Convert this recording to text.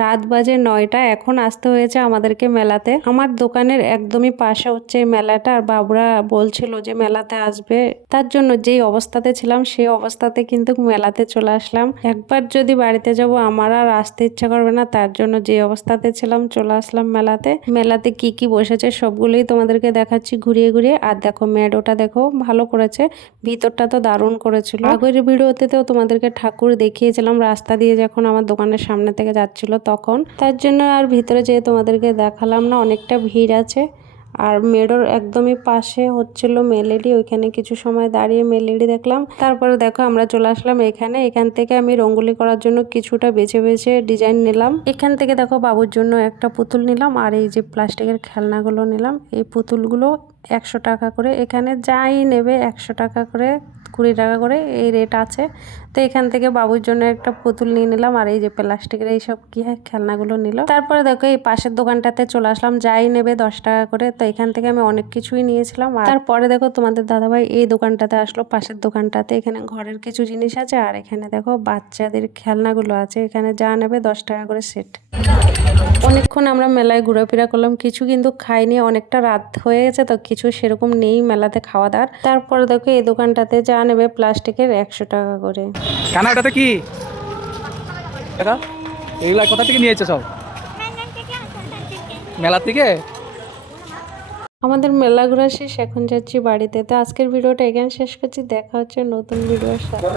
রাত বাজে 9টা, এখন আসতে হয়েছে আমাদেরকে মেলাতে। আমার দোকানের একদমই পাশে হচ্ছে এই মেলাটা, আর বাবুরা বলছিল যে মেলাতে আসবে, তার জন্য যেই অবস্থাতে ছিলাম সেই অবস্থাতে কিন্তু মেলাতে চলে আসলাম। একবার যদি বাড়িতে যাব আমার আর আসতে ইচ্ছা করবে না, তার জন্য যে অবস্থাতে ছিলাম চলে আসলাম মেলাতে। মেলাতে কি কি বসেছে সবগুলোই তোমাদেরকে দেখাচ্ছি ঘুরিয়ে ঘুরিয়ে। আর দেখো মেডোটা দেখো ভালো করেছে, ভিতরটা তো দারুণ করেছিল। আগের ভিডিওতে তো তোমাদেরকে ঠাকুর দেখিয়েছিলাম রাস্তা দিয়ে যখন আমার দোকানের সামনে থেকে যাচ্ছিল তখন, তার জন্য আর ভিতরে যেয়ে তোমাদেরকে দেখালাম না, অনেকটা ভিড় আছে। আর মেডোর একদমই পাশে হচ্ছিল মেলেডি, ওইখানে কিছু সময় দাঁড়িয়ে মেলেডি দেখলাম। তারপরে দেখো আমরা চলে আসলাম এখান থেকে আমি রঙ্গোলি করার জন্য কিছুটা বেছে বেছে ডিজাইন নিলাম। এখান থেকে দেখো বাবুর জন্য একটা পুতুল নিলাম, আর এই যে প্লাস্টিকের খেলনাগুলো নিলাম। এই পুতুলগুলো 100 টাকা করে, এখানে যাই নেবে 100 টাকা করে, 20 টাকা করে এই রেট আছে। তো এখান থেকে বাবুর জন্য একটা পুতুল নিয়ে নিলাম, আর এই যে প্লাস্টিকের এইসব কি হয় খেলনাগুলো নিল। তারপরে দেখো এই পাশের দোকানটাতে চলে আসলাম, যাই নেবে 10 টাকা করে। তো এখান থেকে আমি অনেক কিছুই নিয়েছিলাম। আর তারপরে দেখো তোমাদের দাদাভাই এই দোকানটাতে আসলো, পাশের দোকানটাতে। এখানে ঘরের কিছু জিনিস আছে, আর এখানে দেখো বাচ্চাদের খেলনাগুলো আছে। এখানে যা নেবে 10 টাকা করে সেট। অনেকক্ষণ আমরা মেলায় ঘোরাফেরা করলাম, কিছু কিন্তু খাইনি, অনেকটা রাত হয়ে গেছে তো কিছু সেরকম নেই মেলাতে খাওয়া দাওয়ার। তারপরে দেখো এই দোকানটাতে যা নেবে প্লাস্টিকের 100 টাকা করে। কানা ওটাতে কি টাকা এইগুলা কোথা থেকে নিয়েছে সব? মেলা থেকে। আমাদের মেলা ঘোরা শেষ, এখন যাচ্ছি বাড়িতে। তো আজকের ভিডিওটা এখানে শেষ করছি, দেখা হচ্ছে নতুন ভিডিওর সাথে।